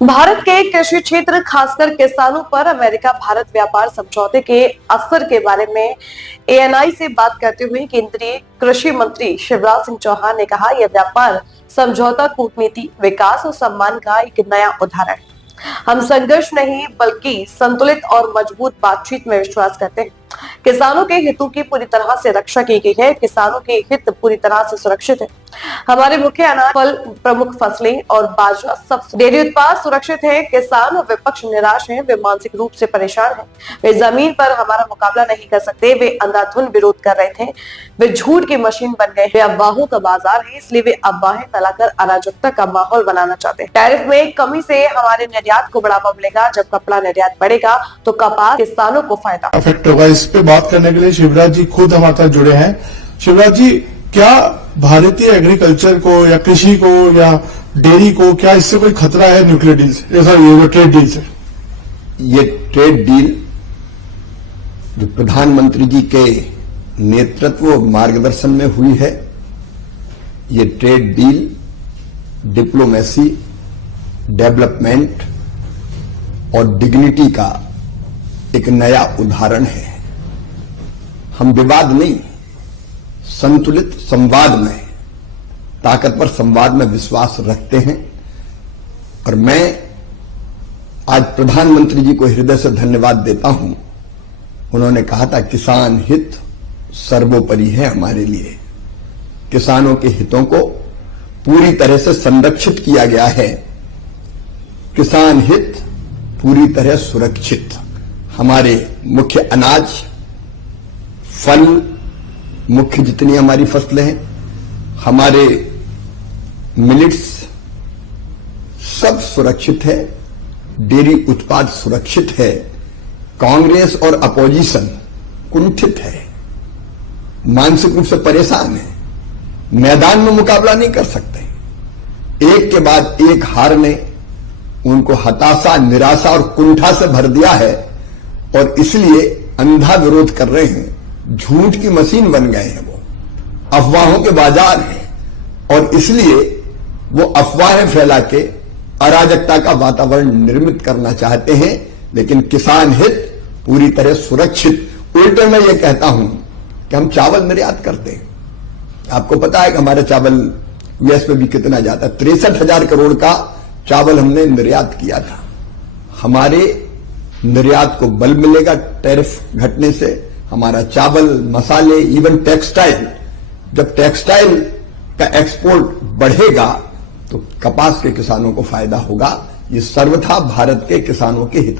भारत के कृषि क्षेत्र खासकर किसानों पर अमेरिका भारत व्यापार समझौते के असर के बारे में एएनआई से बात करते हुए केंद्रीय कृषि मंत्री शिवराज सिंह चौहान ने कहा, यह व्यापार समझौता कूटनीति, विकास और सम्मान का एक नया उदाहरण है। हम संघर्ष नहीं बल्कि संतुलित और मजबूत बातचीत में विश्वास करते हैं। किसानों के हितों की पूरी तरह से रक्षा की गई है। किसानों के हित पूरी तरह से सुरक्षित है। हमारे मुख्य अनाज, फल, प्रमुख फसलें और बाजरा, सब डेयरी उत्पाद सुरक्षित है। किसान और विपक्ष निराश हैं, वे मानसिक रूप से परेशान हैं। वे जमीन पर हमारा मुकाबला नहीं कर सकते। वे अंधाधुंध विरोध कर रहे थे। वे झूठ की मशीन बन गए। वे अफवाहों का बाजार है, इसलिए वे अफवाहें फैलाकर अराजकता का माहौल बनाना चाहते हैं। टैरिफ में कमी से हमारे निर्यात को बढ़ावा मिलेगा। जब कपड़ा निर्यात बढ़ेगा तो कपास किसानों को फायदा अफेक्ट होगा। इस पे बात करने के लिए शिवराज जी खुद हमारे साथ जुड़े हैं। शिवराज जी, क्या भारतीय एग्रीकल्चर को या कृषि को या डेयरी को, क्या इससे कोई खतरा है न्यूक्लियर डील से, ये ट्रेड डील से? ये ट्रेड डील जो प्रधानमंत्री जी के नेतृत्व और मार्गदर्शन में हुई है, ये ट्रेड डील डिप्लोमेसी, डेवलपमेंट और डिग्निटी का एक नया उदाहरण है। हम विवाद नहीं, संतुलित संवाद में, ताकतवर संवाद में विश्वास रखते हैं। और मैं आज प्रधानमंत्री जी को हृदय से धन्यवाद देता हूं। उन्होंने कहा था किसान हित सर्वोपरि है हमारे लिए। किसानों के हितों को पूरी तरह से संरक्षित किया गया है। किसान हित पूरी तरह सुरक्षित। हमारे मुख्य अनाज, फल, मुख्य जितनी हमारी फसलें हैं, हमारे मिलेट्स, सब सुरक्षित है। डेयरी उत्पाद सुरक्षित है। कांग्रेस और अपोजिशन कुंठित है, मानसिक रूप से परेशान है, मैदान में मुकाबला नहीं कर सकते। एक के बाद एक हार ने उनको हताशा, निराशा और कुंठा से भर दिया है और इसलिए अंधा विरोध कर रहे हैं। झूठ की मशीन बन गए हैं, वो अफवाहों के बाजार हैं और इसलिए वो अफवाहें फैला के अराजकता का वातावरण निर्मित करना चाहते हैं। लेकिन किसान हित पूरी तरह सुरक्षित। उल्टे मैं ये कहता हूं कि हम चावल निर्यात करते हैं। आपको पता है कि हमारे चावल यूएस में भी कितना जाता है। 63,000 करोड़ का चावल हमने निर्यात किया था। हमारे निर्यात को बल मिलेगा टैरिफ घटने से। हमारा चावल, मसाले, इवन टेक्सटाइल, जब टेक्सटाइल का एक्सपोर्ट बढ़ेगा तो कपास के किसानों को फायदा होगा। ये सर्वथा भारत के किसानों के हित में